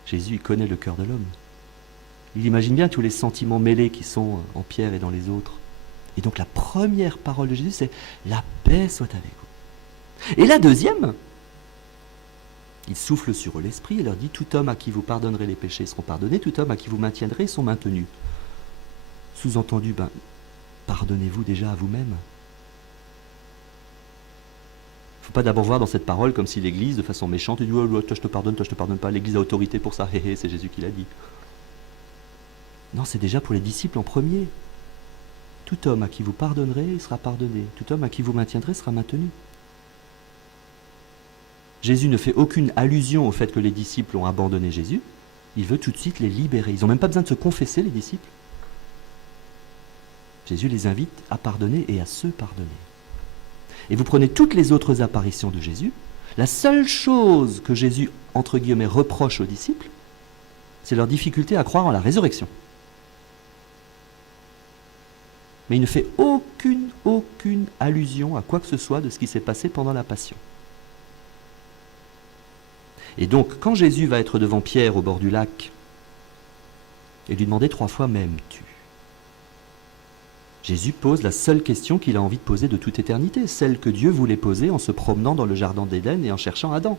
Jésus, il connaît le cœur de l'homme. Il imagine bien tous les sentiments mêlés qui sont en Pierre et dans les autres. Et donc la première parole de Jésus, c'est « La paix soit avec vous ». Et la deuxième, il souffle sur eux l'esprit et leur dit « Tout homme à qui vous pardonnerez les péchés seront pardonnés, tout homme à qui vous maintiendrez sont maintenus ». Sous-entendu, pardonnez-vous déjà à vous-même. Il ne faut pas d'abord voir dans cette parole comme si l'Église, de façon méchante, dit oh, toi je te pardonne pas. L'Église a autorité pour ça. Hé hé, c'est Jésus qui l'a dit. Non, c'est déjà pour les disciples en premier. Tout homme à qui vous pardonnerez, il sera pardonné. Tout homme à qui vous maintiendrez sera maintenu. Jésus ne fait aucune allusion au fait que les disciples ont abandonné Jésus. Il veut tout de suite les libérer. Ils n'ont même pas besoin de se confesser, les disciples. Jésus les invite à pardonner et à se pardonner. Et vous prenez toutes les autres apparitions de Jésus, la seule chose que Jésus, entre guillemets, reproche aux disciples, c'est leur difficulté à croire en la résurrection. Mais il ne fait aucune allusion à quoi que ce soit de ce qui s'est passé pendant la Passion. Et donc, quand Jésus va être devant Pierre au bord du lac et lui demander 3 fois « m'aimes-tu » Jésus pose la seule question qu'il a envie de poser de toute éternité, celle que Dieu voulait poser en se promenant dans le jardin d'Éden et en cherchant Adam.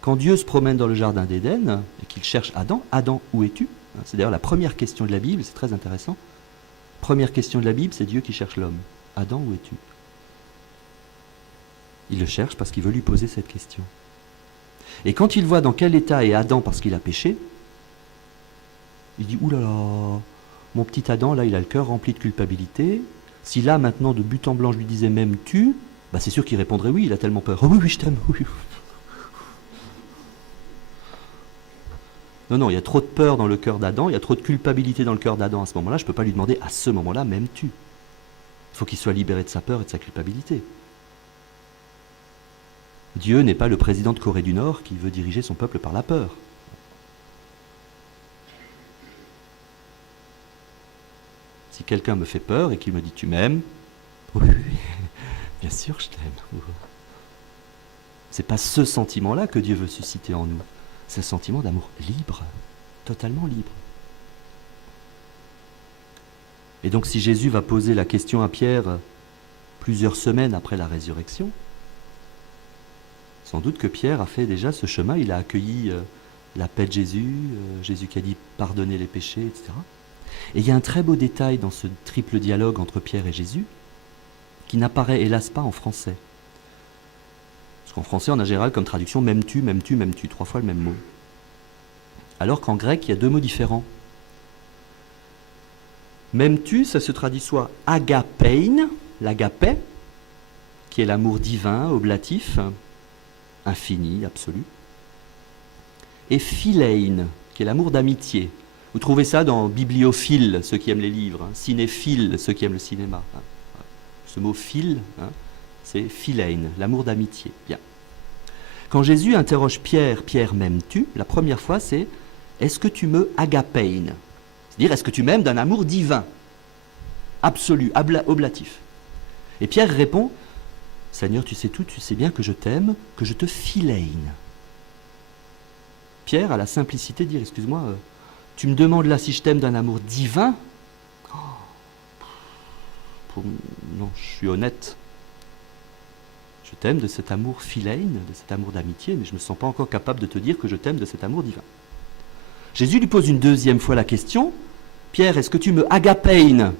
Quand Dieu se promène dans le jardin d'Éden et qu'il cherche Adam, Adam, où es-tu? C'est d'ailleurs la première question de la Bible, c'est très intéressant. Première question de la Bible, c'est Dieu qui cherche l'homme. Adam, où es-tu? Il le cherche parce qu'il veut lui poser cette question. Et quand il voit dans quel état est Adam parce qu'il a péché, il dit « Ouh là là, mon petit Adam, là, il a le cœur rempli de culpabilité. Si là, maintenant, de but en blanc, je lui disais « m'aimes-tu » bah, c'est sûr qu'il répondrait « oui », il a tellement peur. « Oh oui, oui, je t'aime, oui. » Non, il y a trop de peur dans le cœur d'Adam, il y a trop de culpabilité dans le cœur d'Adam à ce moment-là, je ne peux pas lui demander à ce moment-là « m'aimes-tu » Il faut qu'il soit libéré de sa peur et de sa culpabilité. Dieu n'est pas le président de Corée du Nord qui veut diriger son peuple par la peur. Si quelqu'un me fait peur et qu'il me dit « tu m'aimes », oui, bien sûr je t'aime. C'est pas ce sentiment-là que Dieu veut susciter en nous. C'est un sentiment d'amour libre, totalement libre. Et donc si Jésus va poser la question à Pierre plusieurs semaines après la résurrection, sans doute que Pierre a fait déjà ce chemin, il a accueilli la paix de Jésus, Jésus qui a dit « pardonnez les péchés », etc. Et il y a un très beau détail dans ce triple dialogue entre Pierre et Jésus, qui n'apparaît hélas pas en français. Parce qu'en français, on a en général comme traduction « m'aimes-tu, m'aimes-tu, m'aimes-tu », 3 fois le même mot. Alors qu'en grec, il y a 2 mots différents. M'aimes-tu, ça se traduit soit agapein, l'agapé, qui est l'amour divin, oblatif, infini, absolu, et philein, qui est l'amour d'amitié. Vous trouvez ça dans bibliophile, ceux qui aiment les livres, cinéphile, ceux qui aiment le cinéma. Ce mot phile, c'est philein, l'amour d'amitié. Bien. Quand Jésus interroge Pierre, Pierre, m'aimes-tu? La première fois, c'est est-ce que tu me agapein? C'est-à-dire, est-ce que tu m'aimes d'un amour divin, absolu, oblatif? Et Pierre répond, Seigneur, tu sais tout, tu sais bien que je t'aime, que je te philein. Pierre a la simplicité de dire, excuse-moi, tu me demandes là si je t'aime d'un amour divin? Non, je suis honnête. Je t'aime de cet amour philein, de cet amour d'amitié, mais je ne me sens pas encore capable de te dire que je t'aime de cet amour divin. Jésus lui pose une deuxième fois la question, Pierre, est-ce que tu me agapein?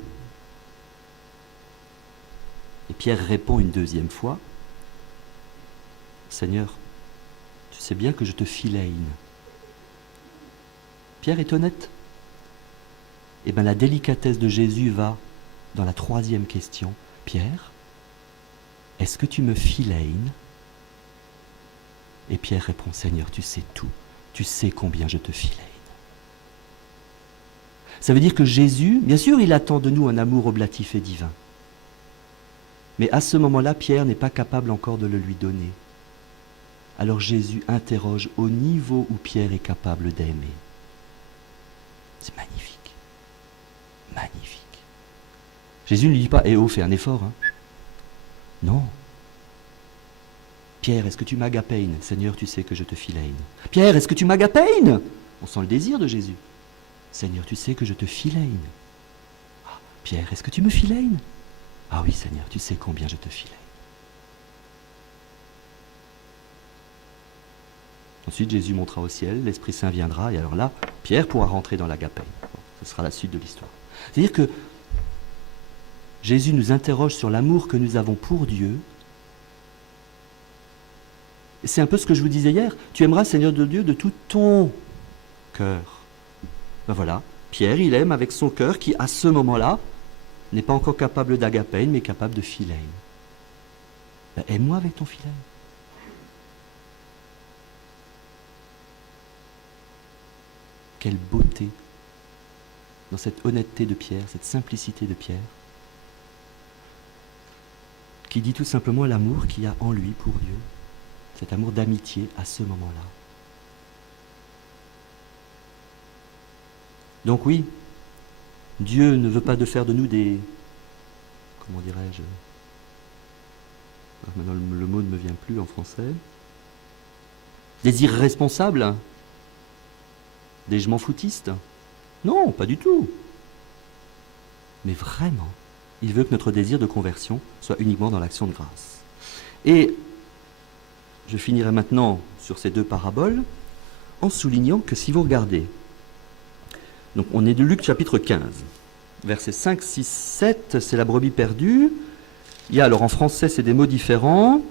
Et Pierre répond une deuxième fois, Seigneur, tu sais bien que je te philein. Pierre est honnête. Eh bien, la délicatesse de Jésus va dans la troisième question. Pierre, est-ce que tu me philein? Et Pierre répond, Seigneur, tu sais tout. Tu sais combien je te philein. Ça veut dire que Jésus, bien sûr, il attend de nous un amour oblatif et divin. Mais à ce moment-là, Pierre n'est pas capable encore de le lui donner. Alors Jésus interroge au niveau où Pierre est capable d'aimer. C'est magnifique. Magnifique. Jésus ne lui dit pas, eh oh, fais un effort. Non. Pierre, est-ce que tu m'agapein? Seigneur, tu sais que je te philein. Pierre, est-ce que tu m'agapein? On sent le désir de Jésus. Seigneur, tu sais que je te philein. Ah, Pierre, est-ce que tu me philein? Ah oui, Seigneur, tu sais combien je te philein. Ensuite, Jésus montera au ciel, l'Esprit Saint viendra, et alors là, Pierre pourra rentrer dans l'agapé. Ce sera la suite de l'histoire. C'est-à-dire que Jésus nous interroge sur l'amour que nous avons pour Dieu. Et c'est un peu ce que je vous disais hier. Tu aimeras, Seigneur de Dieu, de tout ton cœur. Ben voilà, Pierre, il aime avec son cœur qui, à ce moment-là, n'est pas encore capable d'agapène, mais capable de philène. Ben, aime-moi avec ton philène. Quelle beauté dans cette honnêteté de Pierre, cette simplicité de Pierre, qui dit tout simplement l'amour qu'il y a en lui pour Dieu, cet amour d'amitié à ce moment-là. Donc oui, Dieu ne veut pas de faire de nous des, comment dirais-je, maintenant le mot ne me vient plus en français, des irresponsables, des je m'en foutistes. Non, pas du tout. Mais vraiment, il veut que notre désir de conversion soit uniquement dans l'action de grâce. Et je finirai maintenant sur ces deux paraboles en soulignant que si vous regardez, donc on est de Luc chapitre 15, versets 5, 6, 7, c'est la brebis perdue. Il y a, alors en français c'est des mots différents.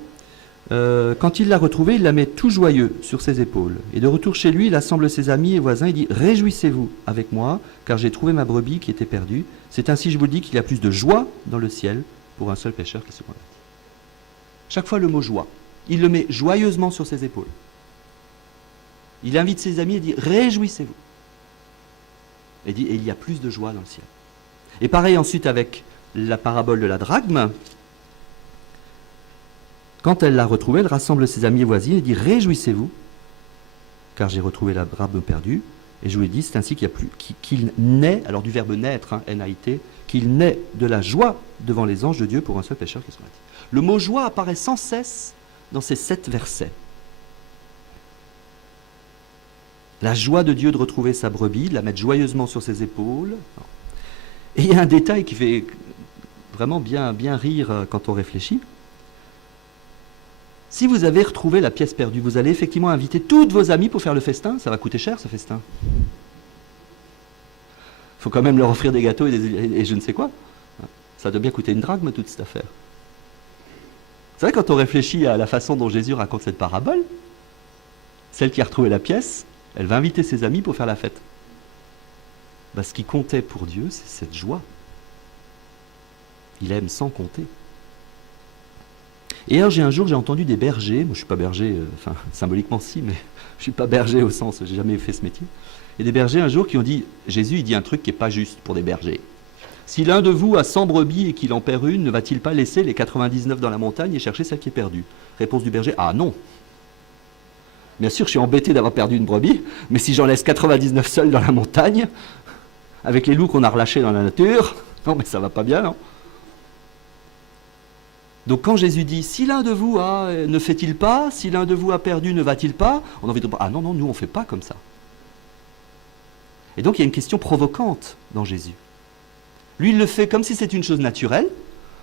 Quand il l'a retrouvée, il la met tout joyeux sur ses épaules. Et de retour chez lui, il assemble ses amis et voisins et dit « Réjouissez-vous avec moi, car j'ai trouvé ma brebis qui était perdue. C'est ainsi, je vous le dis, qu'il y a plus de joie dans le ciel pour un seul pécheur qui se convertit. » Chaque fois le mot « joie », il le met joyeusement sur ses épaules. Il invite ses amis et dit « Réjouissez-vous ». Et dit « Et il y a plus de joie dans le ciel. » Et pareil ensuite avec la parabole de la drachme. Quand elle l'a retrouvée, elle rassemble ses amis et voisins et dit « Réjouissez-vous, car j'ai retrouvé la drachme perdue. » Et je vous l'ai dit, c'est ainsi qu'il naît, alors du verbe naître, N-A-I-T, qu'il naît de la joie devant les anges de Dieu pour un seul pécheur qui se convertit. Le mot joie apparaît sans cesse dans ces 7 versets. La joie de Dieu de retrouver sa brebis, de la mettre joyeusement sur ses épaules. Et il y a un détail qui fait vraiment bien rire quand on réfléchit. Si vous avez retrouvé la pièce perdue, vous allez effectivement inviter toutes vos amis pour faire le festin. Ça va coûter cher, ce festin. Il faut quand même leur offrir des gâteaux et je ne sais quoi. Ça doit bien coûter une drachme, toute cette affaire. C'est vrai, quand on réfléchit à la façon dont Jésus raconte cette parabole, celle qui a retrouvé la pièce, elle va inviter ses amis pour faire la fête. Ben, ce qui comptait pour Dieu, c'est cette joie. Il aime sans compter. Et alors, un jour, j'ai entendu des bergers, moi je ne suis pas berger, enfin symboliquement si, mais je ne suis pas berger au sens, j'ai jamais fait ce métier. Et des bergers un jour qui ont dit, Jésus il dit un truc qui n'est pas juste pour des bergers. Si l'un de vous a 100 brebis et qu'il en perd une, ne va-t-il pas laisser les 99 dans la montagne et chercher celle qui est perdue? Réponse du berger, ah non. Bien sûr, je suis embêté d'avoir perdu une brebis, mais si j'en laisse 99 seuls dans la montagne, avec les loups qu'on a relâchés dans la nature, non mais ça va pas bien, non? Donc quand Jésus dit, si l'un de vous ne fait-il pas, si l'un de vous a perdu, ne va-t-il pas, on a envie de dire, ah non, nous on ne fait pas comme ça. Et donc il y a une question provocante dans Jésus. Lui il le fait comme si c'était une chose naturelle.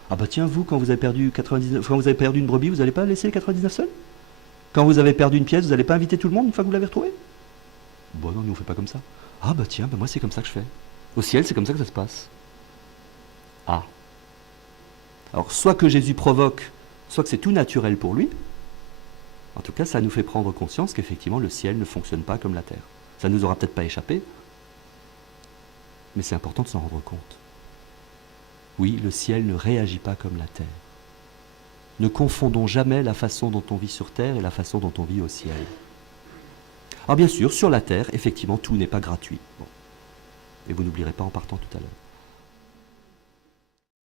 Ah bah tiens, vous, quand vous avez perdu une brebis, vous n'allez pas laisser les 99 seuls? Quand vous avez perdu une pièce, vous n'allez pas inviter tout le monde une fois que vous l'avez retrouvée? Bon non, nous on ne fait pas comme ça. Ah bah tiens, moi c'est comme ça que je fais. Au ciel, c'est comme ça que ça se passe. Ah. Alors, soit que Jésus provoque, soit que c'est tout naturel pour lui. En tout cas, ça nous fait prendre conscience qu'effectivement, le ciel ne fonctionne pas comme la terre. Ça ne nous aura peut-être pas échappé, mais c'est important de s'en rendre compte. Oui, le ciel ne réagit pas comme la terre. Ne confondons jamais la façon dont on vit sur terre et la façon dont on vit au ciel. Alors bien sûr, sur la terre, effectivement, tout n'est pas gratuit. Bon. Et vous n'oublierez pas en partant tout à l'heure.